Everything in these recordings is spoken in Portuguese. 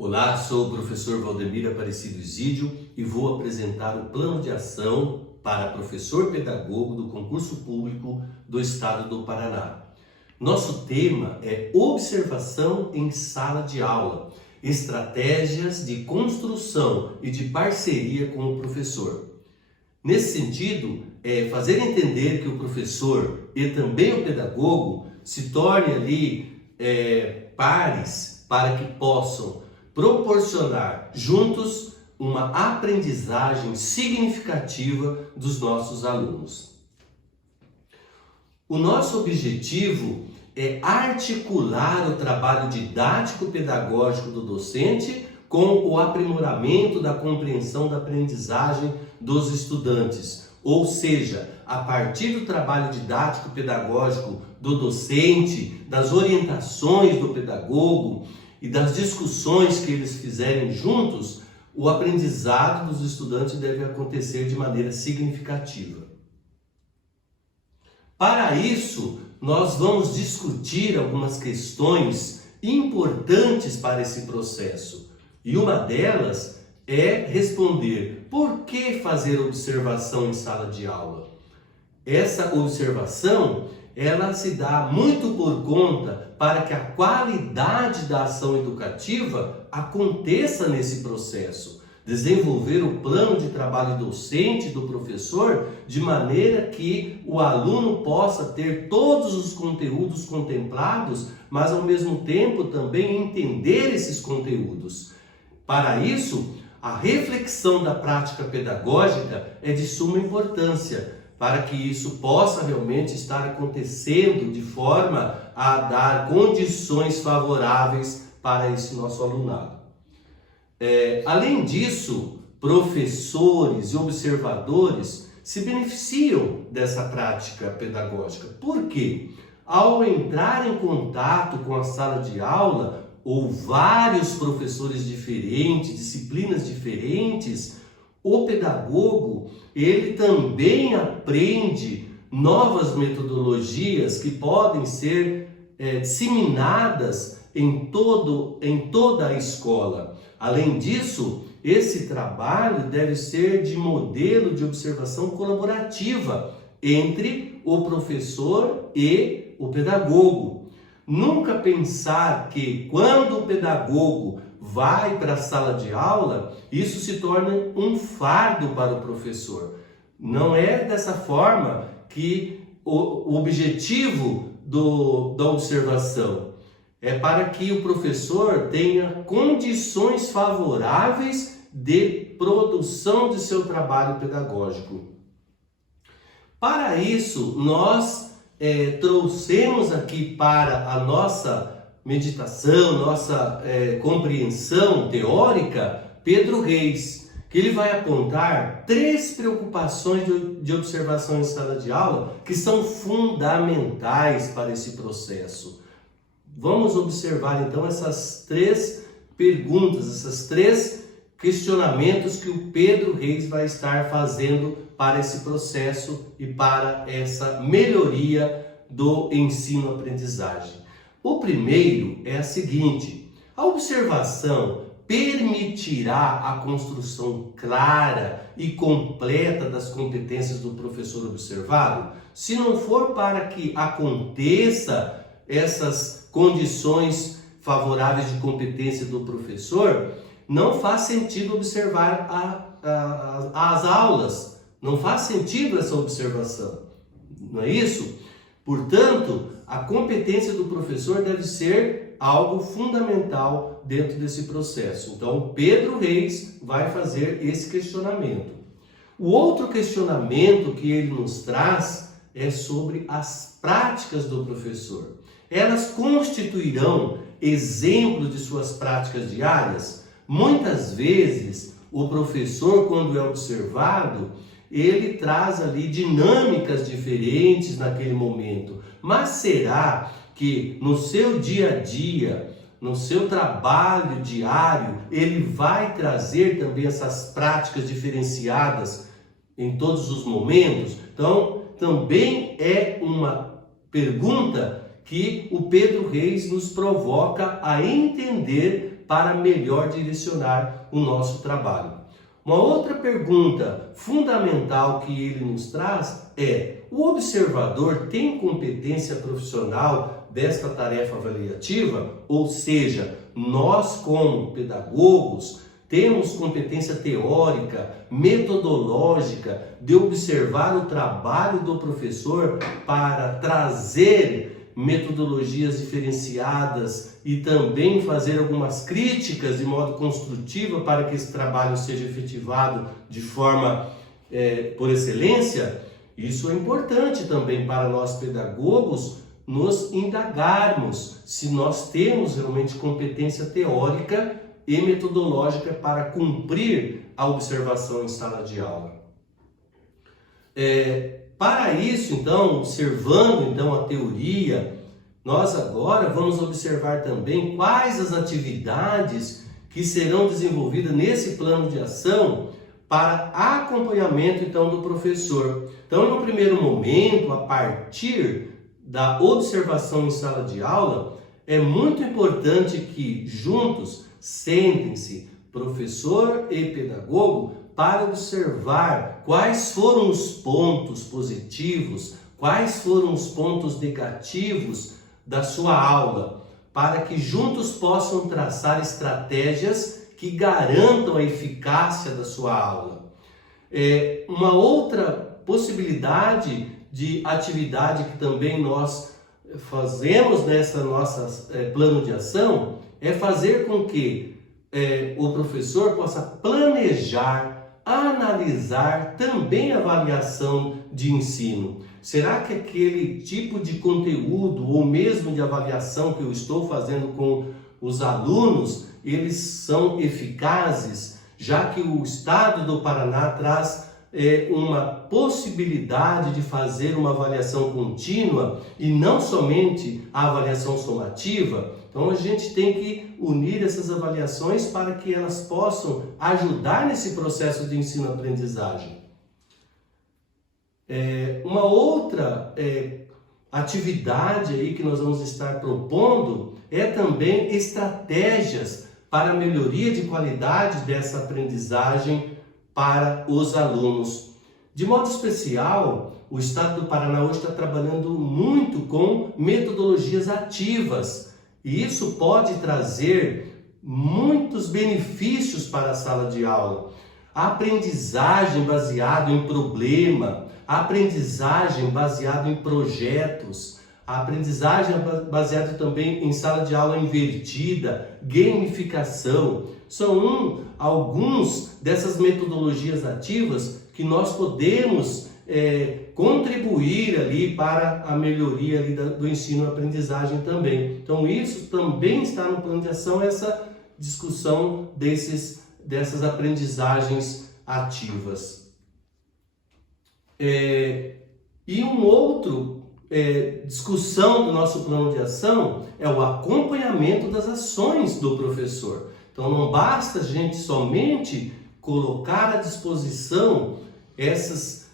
Olá, sou o professor Valdemir Aparecido Isídio e vou apresentar o plano de ação para professor pedagogo do concurso público do estado do Paraná. Nosso tema é observação em sala de aula, estratégias de construção e de parceria com o professor. Nesse sentido, é fazer entender que o professor e também o pedagogo se tornem ali pares para que possam proporcionar juntos uma aprendizagem significativa dos nossos alunos. O nosso objetivo é articular o trabalho didático-pedagógico do docente com o aprimoramento da compreensão da aprendizagem dos estudantes, ou seja, a partir do trabalho didático-pedagógico do docente, das orientações do pedagogo e das discussões que eles fizerem juntos, o aprendizado dos estudantes deve acontecer de maneira significativa. Para isso, nós vamos discutir algumas questões importantes para esse processo. E uma delas é responder: por que fazer observação em sala de aula? Essa observação, ela se dá muito por conta para que a qualidade da ação educativa aconteça nesse processo. Desenvolver o plano de trabalho docente do professor de maneira que o aluno possa ter todos os conteúdos contemplados, mas ao mesmo tempo também entender esses conteúdos. Para isso, a reflexão da prática pedagógica é de suma importância, para que isso possa realmente estar acontecendo de forma a dar condições favoráveis para esse nosso alunado. Além disso, professores e observadores se beneficiam dessa prática pedagógica. Por quê? Ao entrar em contato com a sala de aula, ou vários professores diferentes, disciplinas diferentes, o pedagogo, ele também aprende novas metodologias que podem ser disseminadas em toda a escola. Além disso, esse trabalho deve ser de modelo de observação colaborativa entre o professor e o pedagogo. Nunca pensar que quando o pedagogo vai para a sala de aula, isso se torna um fardo para o professor. Não é dessa forma que o objetivo da observação é para que o professor tenha condições favoráveis de produção de seu trabalho pedagógico. Para isso, nós trouxemos aqui para a nossa meditação, nossa compreensão teórica, Pedro Reis, que ele vai apontar 3 preocupações de observação em sala de aula que são fundamentais para esse processo. Vamos observar então essas 3 perguntas, esses 3 questionamentos que o Pedro Reis vai estar fazendo para esse processo e para essa melhoria do ensino-aprendizagem. O primeiro é a seguinte: a observação permitirá a construção clara e completa das competências do professor observado? Se não for para que aconteça essas condições favoráveis de competência do professor, não faz sentido observar as aulas, não faz sentido essa observação, não é isso? Portanto, a competência do professor deve ser algo fundamental dentro desse processo. Então, Pedro Reis vai fazer esse questionamento. O outro questionamento que ele nos traz é sobre as práticas do professor. Elas constituirão exemplos de suas práticas diárias? Muitas vezes, o professor, quando é observado, ele traz ali dinâmicas diferentes naquele momento. Mas será que no seu dia a dia, no seu trabalho diário, ele vai trazer também essas práticas diferenciadas em todos os momentos? Então, também é uma pergunta que o Pedro Reis nos provoca a entender para melhor direcionar o nosso trabalho. Uma outra pergunta fundamental que ele nos traz é: o observador tem competência profissional desta tarefa avaliativa? Ou seja, nós como pedagogos temos competência teórica, metodológica de observar o trabalho do professor para trazer metodologias diferenciadas e também fazer algumas críticas de modo construtivo para que esse trabalho seja efetivado de forma por excelência? Isso é importante também para nós pedagogos nos indagarmos se nós temos realmente competência teórica e metodológica para cumprir a observação em sala de aula. Para isso, então, observando então a teoria, nós agora vamos observar também quais as atividades que serão desenvolvidas nesse plano de ação para acompanhamento então do professor. Então, no primeiro momento, a partir da observação em sala de aula, é muito importante que juntos sentem-se professor e pedagogo para observar quais foram os pontos positivos, quais foram os pontos negativos da sua aula, para que juntos possam traçar estratégias que garantam a eficácia da sua aula. Uma outra possibilidade de atividade que também nós fazemos nessa nossa plano de ação é fazer com que o professor possa planejar, analisar também a avaliação de ensino. Será que aquele tipo de conteúdo ou mesmo de avaliação que eu estou fazendo com os alunos, eles são eficazes, já que o Estado do Paraná traz uma possibilidade de fazer uma avaliação contínua e não somente a avaliação somativa? Então a gente tem que unir essas avaliações para que elas possam ajudar nesse processo de ensino-aprendizagem. Uma outra atividade aí que nós vamos estar propondo é também estratégias para a melhoria de qualidade dessa aprendizagem para os alunos. De modo especial, o Estado do Paraná hoje está trabalhando muito com metodologias ativas, e isso pode trazer muitos benefícios para a sala de aula. A aprendizagem baseada em problema, a aprendizagem baseada em projetos, a aprendizagem baseada também em sala de aula invertida, gamificação, são alguns dessas metodologias ativas que nós podemos contribuir ali para a melhoria ali do ensino-aprendizagem também. Então isso também está no plano de ação, essa discussão dessas aprendizagens ativas. E um outro discussão do nosso plano de ação é o acompanhamento das ações do professor. Então não basta a gente somente colocar à disposição essas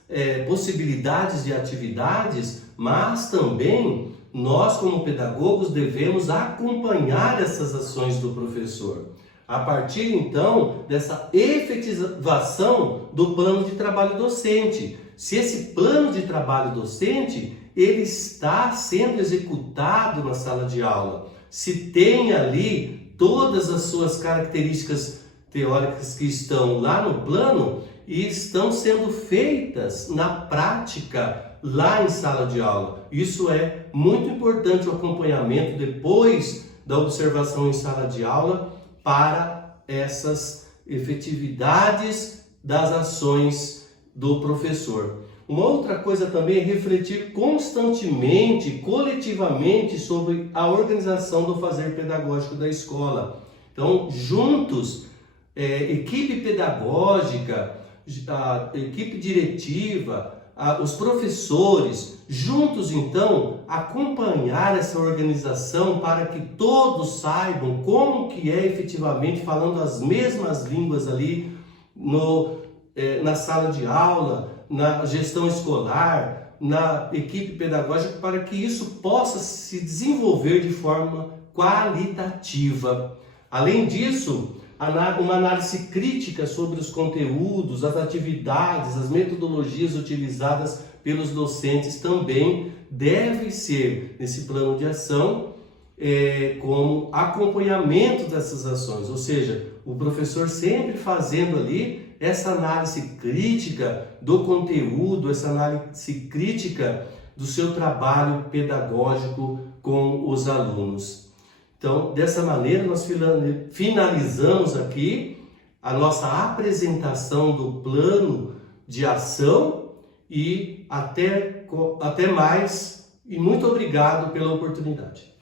possibilidades de atividades, mas também nós como pedagogos devemos acompanhar essas ações do professor. A partir então dessa efetivação do plano de trabalho docente. Se esse plano de trabalho docente ele está sendo executado na sala de aula, se tem ali todas as suas características teóricas que estão lá no plano e estão sendo feitas na prática lá em sala de aula. Isso é muito importante, o acompanhamento depois da observação em sala de aula para essas efetividades das ações do professor. Uma outra coisa também é refletir constantemente, coletivamente, sobre a organização do fazer pedagógico da escola. Então, juntos, equipe pedagógica, a equipe diretiva, os professores, juntos então, acompanhar essa organização para que todos saibam como que é efetivamente falando as mesmas línguas ali na sala de aula, na gestão escolar, na equipe pedagógica, para que isso possa se desenvolver de forma qualitativa. Além disso, uma análise crítica sobre os conteúdos, as atividades, as metodologias utilizadas pelos docentes também deve ser nesse plano de ação, como acompanhamento dessas ações, ou seja, o professor sempre fazendo ali essa análise crítica do conteúdo, essa análise crítica do seu trabalho pedagógico com os alunos. Então, dessa maneira, nós finalizamos aqui a nossa apresentação do plano de ação e até mais, e muito obrigado pela oportunidade.